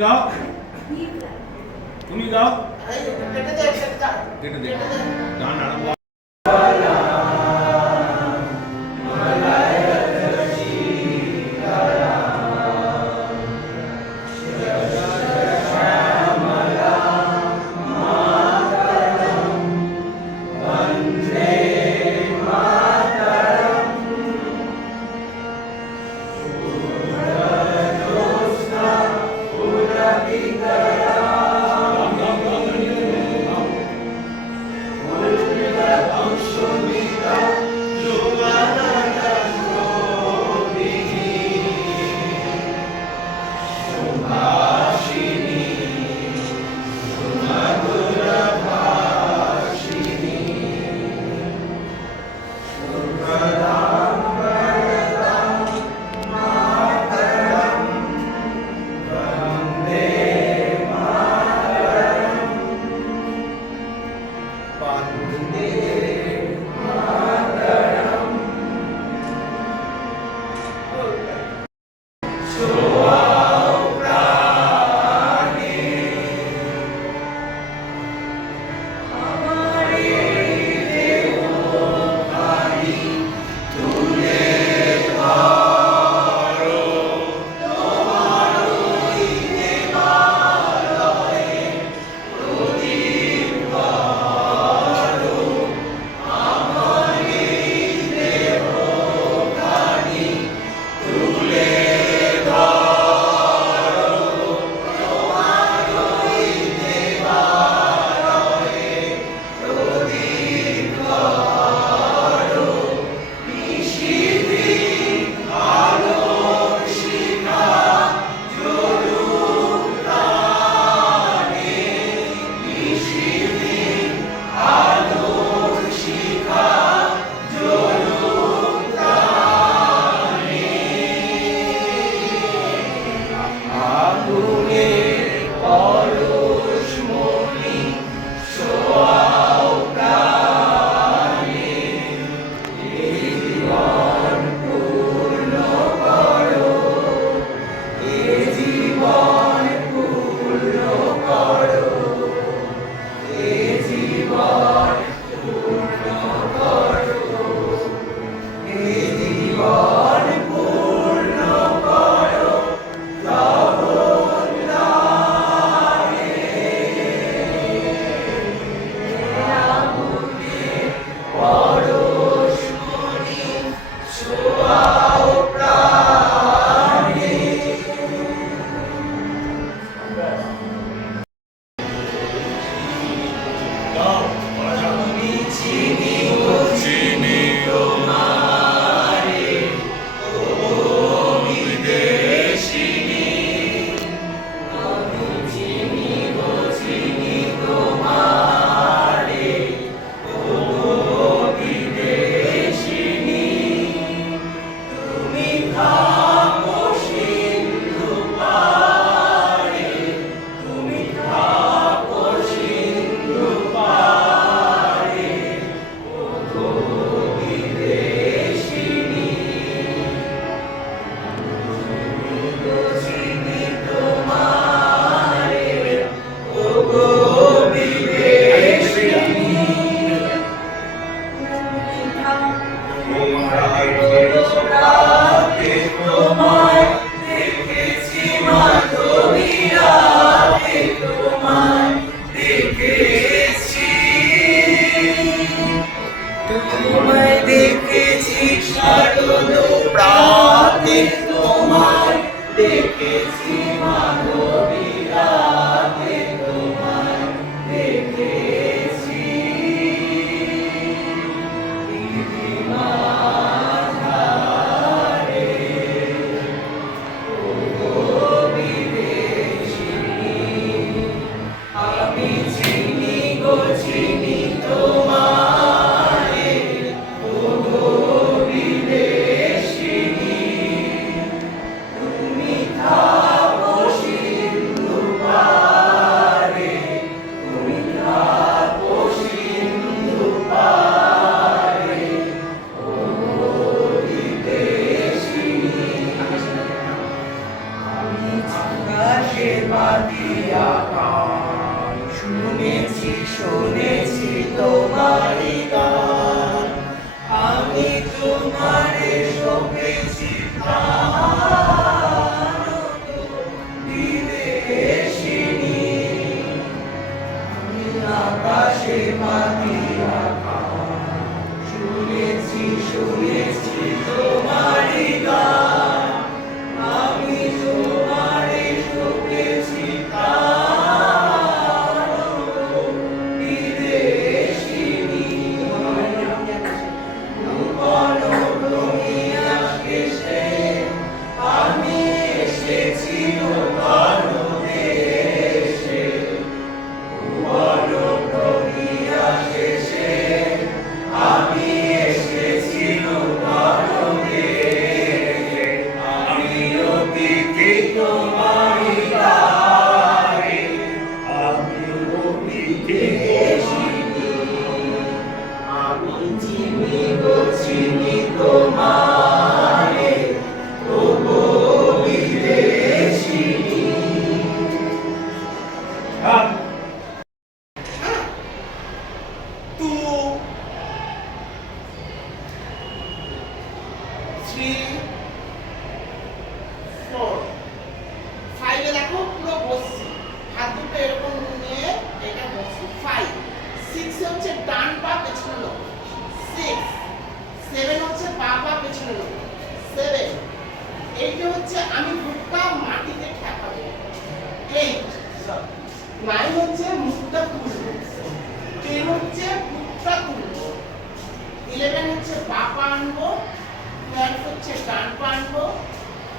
গাও, তুমি গাও, কেটে দে গান আরম্ভ। তুমি থাকো শুনেছি তোমারই গান, আমি তোমারই শুনেছি গান, বিদেশিনী ভুবন রঙিয়া শেষে আমি এসেছি ভারতদেশে, ভুবন রঙিয়া শেষে আমি এসেছি ভারতদেশে, আমি অতিথি তোমারই দ্বারে, আমি অতিথি দেশিনী, আমি চিনি গো চিনি তোমারে, ওগো বিদেশিনী। Two, three, four, five এ দেখো পুরো বসছি, হাত দুটো এরকম নিয়ে এটা বসছি। Five, six হচ্ছে ডান পা পেছনে লোক, six, seven হচ্ছে বাঁ পা পেছনে লোক, seven, eight হচ্ছে আমি বুকটা মাটিতে ঠেকাবো, eight, nine হচ্ছে মুখটা তুলবো, 10 হচ্ছে বুকটা তুলবো, 11 হচ্ছে বাঁ পা আনবো, 12 হচ্ছে ডান পা আনবো,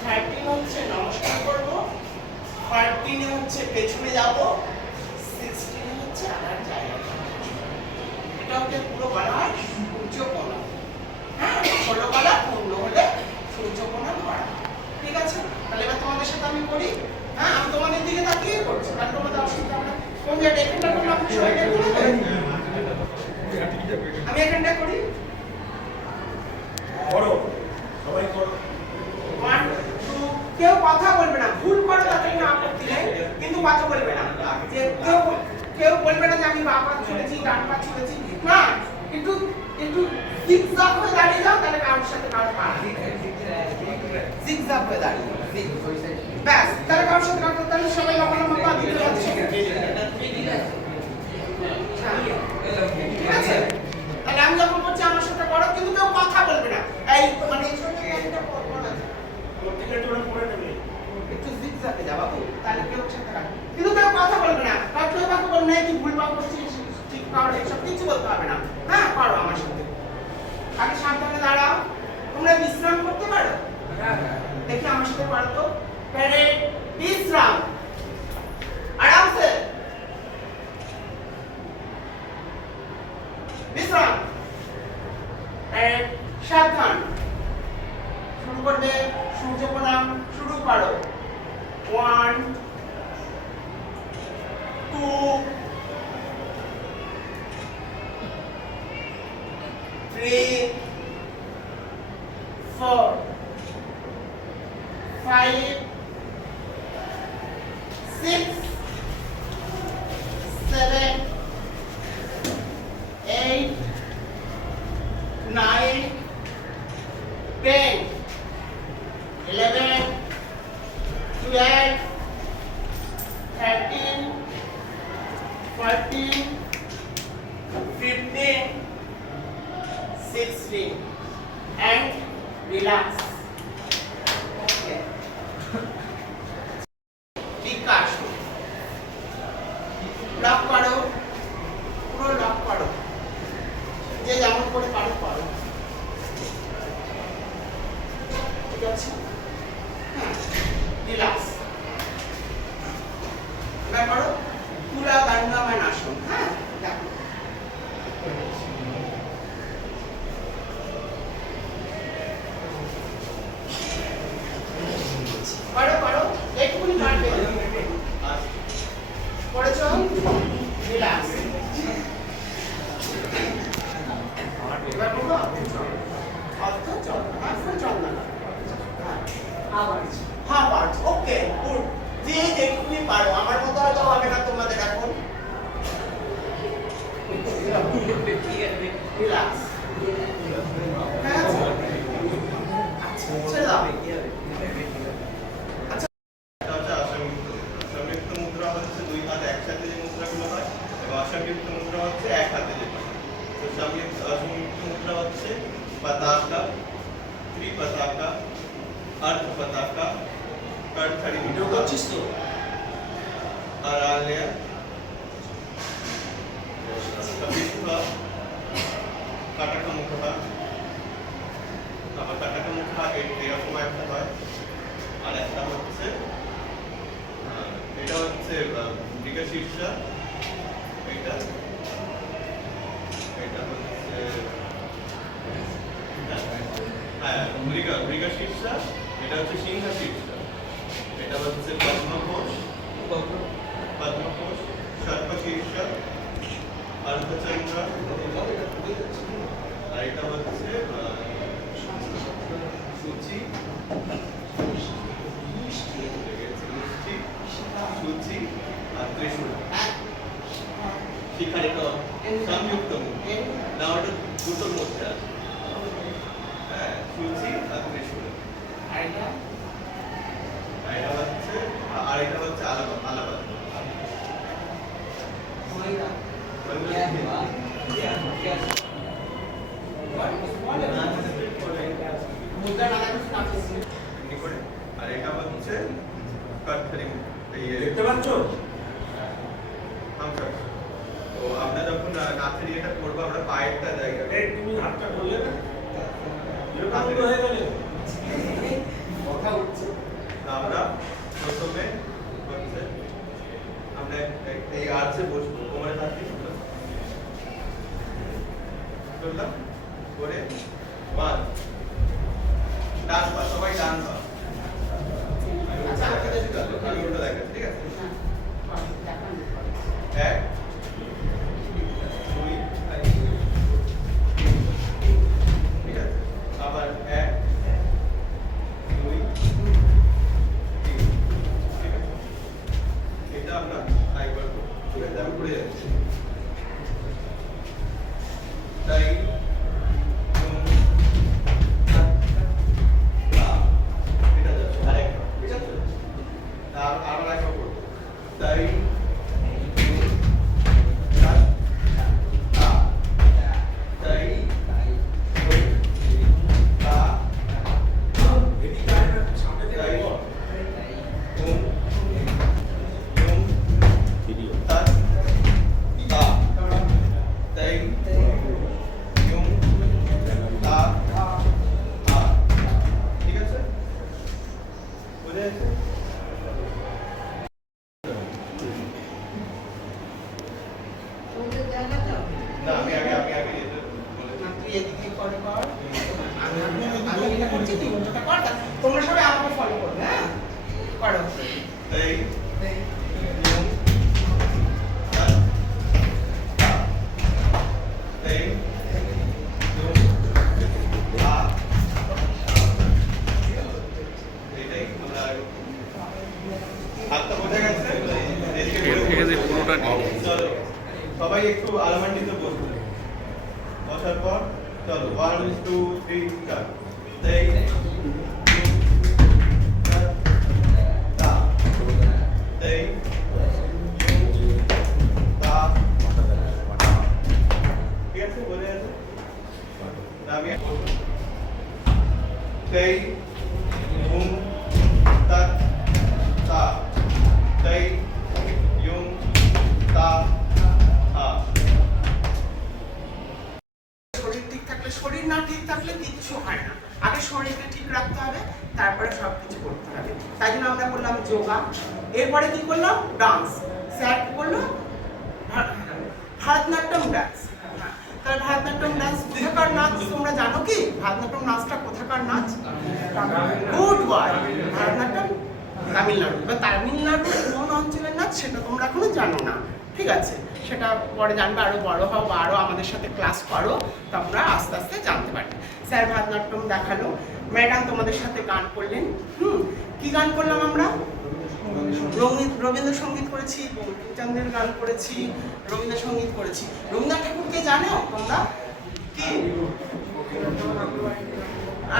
13 হচ্ছে নমস্কার করবো, 14 হচ্ছে পেছনে যাবো, 16 হচ্ছে আবার জায়গা। এটা হচ্ছে পুরো বলা হয় সূর্যকোণা। হ্যাঁ, ষোলকলা পূর্ণ হলে সূর্যকোণা ধরা। ঠিক আছে, তাহলে এবার তোমাদের সাথে আমি করি। হ্যাঁ, আমি তোমাদের দিকে তাকিয়ে করছি, কারণ তোমাদের অসুবিধা হবে না। কোন জায়গাটা এখানটা করলাম, সবাই আমি এখানটা করি। করো, সবাই করো। 1 2, কেউ কথা বলবে না, ভুল করো তাতে কোনো আপত্তি নেই, কিন্তু কথা বলবে না। যে কেউ বলবে না যে আমি বাঁ পা ছুঁড়েছি ডান পা ছুঁড়েছি, না, একটু একটু জিগজাগ হয়ে দাঁড়িয়ে যাও, তাহলে কারোর সাথে কারোর পারা জিগজাগ হয়ে দাঁড়িয়ে ব্যাস, তাহলে কারোর সাথে কারোর, তাহলে সবাই লম্বা লম্বা পা দিতে যাচ্ছে। ঠিক আছে, তাহলে আমি যখন করছি আমার সাথে করো, কিন্তু কেউ কথা বলবে না। এই মানে একটু জিগজাগে যা বাবু, তাহলে কেউ সাথে রাখবে, কিন্তু কেউ কথা বলবে না। কারণ কেউ কথা বলবে না, কি ভুল ভাল করছিস, ঠিক করো, এসব কিছু বলতে হবে না। হ্যাঁ, করো আমার সাথে। আগে সাবধানে দাঁড়াও। তোমরা বিশ্রাম করতে পারো? দেখি আমার সাথে পারো তো। প্যারেড, বিশ্রাম, আরামসে বিশ্রাম, প্যারেড, সাবধান। শুরু করবে সূর্য প্রণাম, শুরু করো। 1 2 3 4 5 6 7 8 9 10 11 12 13 14 15 16 and relax. Okay. BKash lock করো, পুরো লক করো, যে যেমন করে পারো করো। ঠিক আছে, হ্যাঁ, রিল্যাক্স। এবার করো পুরা দণ্ডায়মান আসন। হ্যাঁ, দেখো করো করো, একটুখানি পারবে, করেছো, রিল্যাক্স। এবার করো অর্থ চল, ফুল চল না, হ্যাঁ পারছো। ওকে, গুড। যে যেটুকুনি পারো, আমার মতো হয়তো হবে না তোমাদের এখন। রিল্যাক্স। হ্যাঁ, আচ্ছা ছেড়ে দাও। আচ্ছা, সংযুক্ত মুদ্রা হচ্ছে দুই হাত একসাথে যে মুদ্রাগুলো হয়, এবং অসংযুক্ত মুদ্রা হচ্ছে এক হাতে যেটা। তো সংযুক্ত মুদ্রা হচ্ছে বা তার पताका, अर्थ पताका, कठखड़ी ভিডিও করছিস তো? आराल्या, कपित्वा, काटाका मुखा, আবার কাটাকা মুখা এরকম একটা হয়। আর একটা হচ্ছে এটা হচ্ছে মৃগশীর্ষ, এটা এটা হচ্ছে হ্যাঁ মৃগশীর্ষ, এটা হচ্ছে সিংহশীর্ষ, এটা হচ্ছে পদ্মঘোষ, সর্পশীর্ষ, অর্ধচন্দ্র, আর এটা হচ্ছে সূচি, সূচি আর ত্রিশূল। শিখার এটা সংযুক্ত মুখ, না ওটা দুটোর মধ্যে আছে। হ্যাঁ, সূচি আর ত্রিশূল। আর এটা হচ্ছে আলাবাদ। আর এটা হচ্ছে কঠখড়ি। দেখতে পাচ্ছ? তো আমরা যখন নাচের এটা করবো, আমরা পায়েরটা জায়গা এই তুমি হাতটা করলে না? এরকম হয়ে গেলে কথা উঠছে। আমরা প্রথমে হচ্ছে আমরা এই আর্চে বসবো, কোমরে থাকতে করলাম করে বাদ ডান পা, সবাই ডান পা। আচ্ছা, আমি উল্টো দেখাচ্ছি, ঠিক আছে? এক, দুই, ঠিক আছে? আবার এক, দুই, তিন, ঠিক আছে? এটা আমরা একবার করবো, ঠিক আছে? আমি ঘুরে যাচ্ছি। তাই এটা যাচ্ছে আরেকবার, ঠিক আছে? আবার একবার করবো। তাই না আমি আগে এটা বলে তুই এদিকে করে কর, আমি এটা করছি, তুই ওটা কর। তোমরা সবাই আমাকে ফলো করবে, হ্যাঁ? করো। তাই সবাই একটু আলমান্ডিতে বসবো, বসার পর চলো 1 2 3 স্টার্ট। তাই ঠিক আছে, বলে আছে আমি তাই হুম তা তা তাই ইউম তা আ। শরীর ঠিক থাকলে, শরীর না ঠিক থাকলে কিচ্ছু হয় না। আগে শরীরকে ঠিক রাখতে হবে, তারপরে সবকিছু করতে হবে। তাই জন্য আমরা করলাম যোগা, এরপরে কি করলাম? ডান্স। স্যার কি করলো? ভারতনাট্যম ডান্স। তাহলে ভারতনাট্যম ডান্স কোথাকার নাচ তোমরা জানো কি? ভারতনাট্যম নাচটা কোথাকার নাচ? Good word. ভারতনাট্যম তামিলনাড়ু বা তামিলনাড়ুর কোন অঞ্চলের নাচ সেটা তোমরা এখনো জানো না, ঠিক আছে? সেটা পরে জানবে, আরো বড় হও বা আরো আমাদের সাথে ক্লাস করো, তোমরা আস্তে আস্তে জানতে পারবে। স্যার ভারতনাট্যম দেখালো, ম্যাডাম তোমাদের সাথে গান করলেন। কি গান করলাম আমরা? রবীন্দ্রসঙ্গীত করেছি, বঙ্কিমচন্দ্রের গান করেছি, রবীন্দ্রসঙ্গীত করেছি। রবীন্দ্রনাথ ঠাকুরকে জানো তোমরা? কি?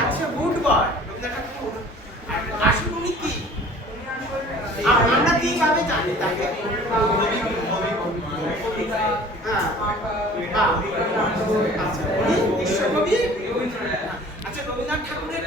আচ্ছা, গুড গড। রবীন্দ্রনাথ ঠাকুর আসলে উনি কি? আমরা কিভাবে জানি তাকে? আচ্ছা, উনি বিশ্বকবি। আচ্ছা, রবীন্দ্রনাথ ঠাকুরের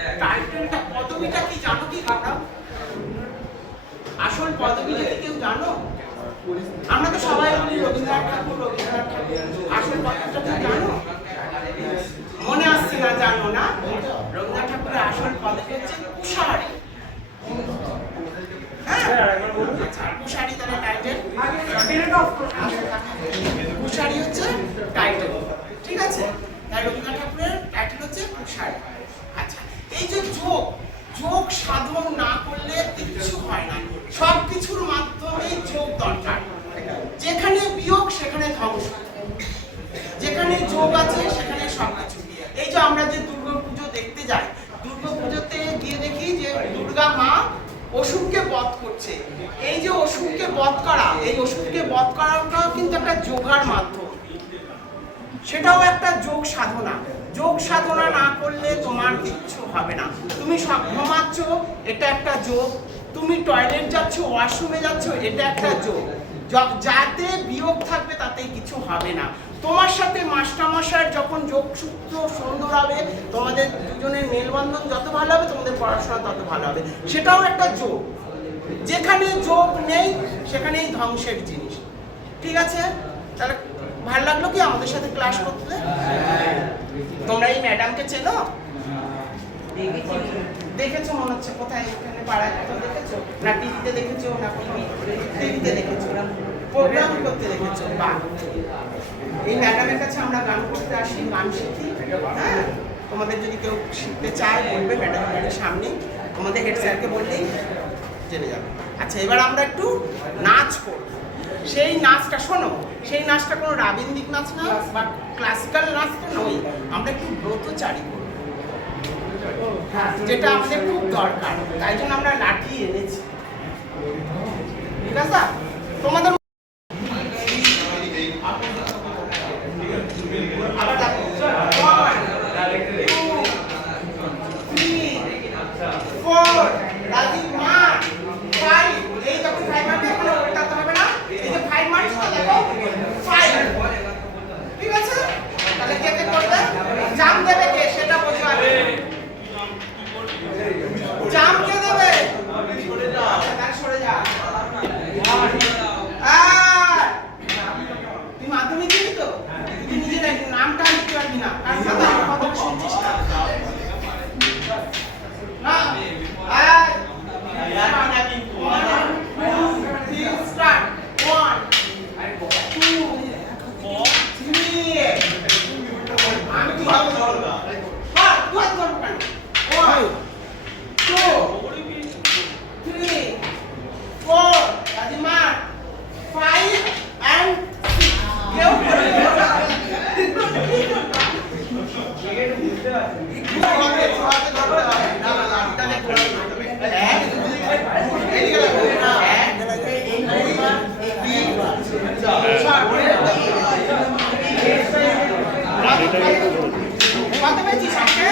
ষাট। আচ্ছা, এই যে যোগ, যোগ সাধন না করলে কিচ্ছু হয় না। সব কিছুর মাধ্যমেই যোগ দরকার। যেখানে বিয়োগ সেখানে ধ্বংস, যেখানে যোগ আছে সেখানে সবকিছু। এই যে আমরা যে দুর্গাপুজো দেখতে যাই, দুর্গাপুজোতে গিয়ে দেখি যে দুর্গা মা অসুরকে বধ করছে। এই যে অসুরকে বধ করা, এই অসুরকে বধ করাটাও কিন্তু একটা যোগার মাধ্যম, সেটাও একটা যোগ সাধনা। যোগ সাধনা না করলে তোমার কিচ্ছু হবে না। তুমি সব ঘুমাচ্ছ, এটা একটা যোগ। তুমি টয়লেট যাচ্ছ, ওয়াশরুমে যাচ্ছ, এটা একটা যোগ। যাতে বিয়োগ থাকবে তাতে কিছু হবে না। তোমার সাথে মাস্টারমশাইয়ের যখন যোগসূত্র সুন্দর হবে, তোমাদের দুজনের মেলবন্ধন যত ভালো হবে, তোমাদের পড়াশোনা তত ভালো হবে, সেটাও একটা যোগ। যেখানে যোগ নেই সেখানেই ধ্বংসের জিনিস। ঠিক আছে, তাহলে ভালো লাগলো কি আমাদের সাথে ক্লাস করতে? তোমরা এই ম্যাডামকে চেনো? দেখেছো মনে হচ্ছে, কোথায় এখানে পাড়ায় কোথাও দেখেছো? না টিভিতে দেখেছো, না টিভিতে দেখেছো, প্রোগ্রাম করতে দেখেছো? বাহ, এই ম্যাডামের কাছে আমরা গান করতে আসি, গান শিখি। হ্যাঁ, তোমাদের যদি কেউ শিখতে চায় বলবে, ম্যাডামের বাড়ির সামনে, তোমাদের হেড স্যারকে বললেই জেনে যাবে। আচ্ছা, এবার আমরা একটু নাচ করব। সেই নাচটা শোনো, সেই নাচটা কোনো রাবীন্দ্রিক নাচ না বা ক্লাসিক্যাল নাচ তো নয়, আমরা একটু ব্রতচারী করব, যেটা আমাদের খুব দরকার। তাই জন্য আমরা লাঠি এনেছি। ঠিক আছে, তোমাদের আবার দেখো, 1 2 3 4, রাজীব মার 5। এই যখন 5 মারবে এখন ওটাতে হবে না, এই যে 5 মারছ তো দেখো 5। ঠিক আছে, তাহলে কে কে করবে? জাম দেবে কে সেটা বোঝো আগে। জাম কে দেবে? সরে যা, তার সরে যা। তুই মাধ্যমিক দিবি তো? তুই নিজের নামটা লিখতে পারবি না, কারণ কথা আমার কথা শুনছিস না। না, স্টার্ট। 1 2 3। আমি কি ভাবো? হ্যাঁ, তুই ধর কেন? 1 2 3 4, রাজিমা 5 and 6। কেউ করে কত পেয়েছিস আজকে?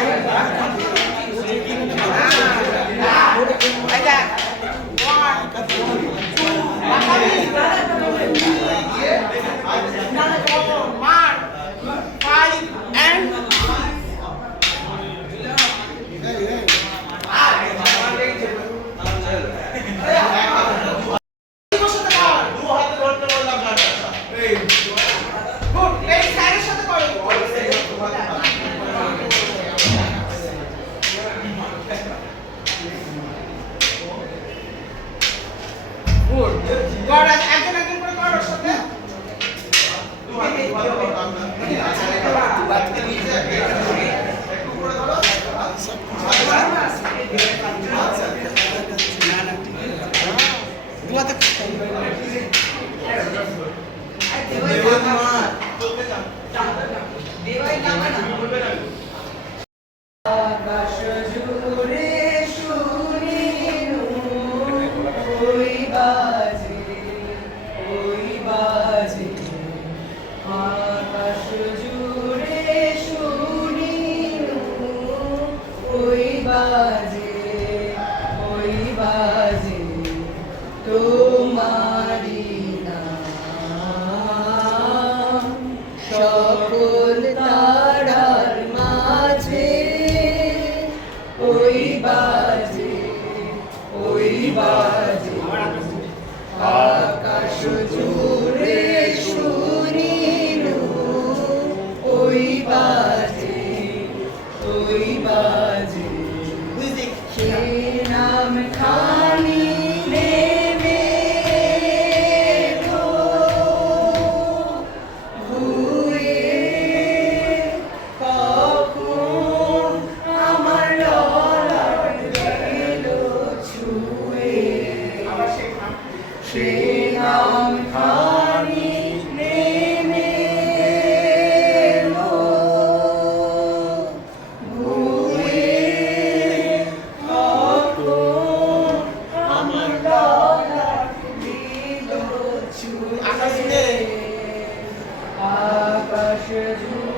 সকল তারার মাঝে ওই বাজে আকাশ জুড়ে শুনিনু ওই বাজে সে নাম খানি নেমে ঘুরে কখন আকাশ জুড়ে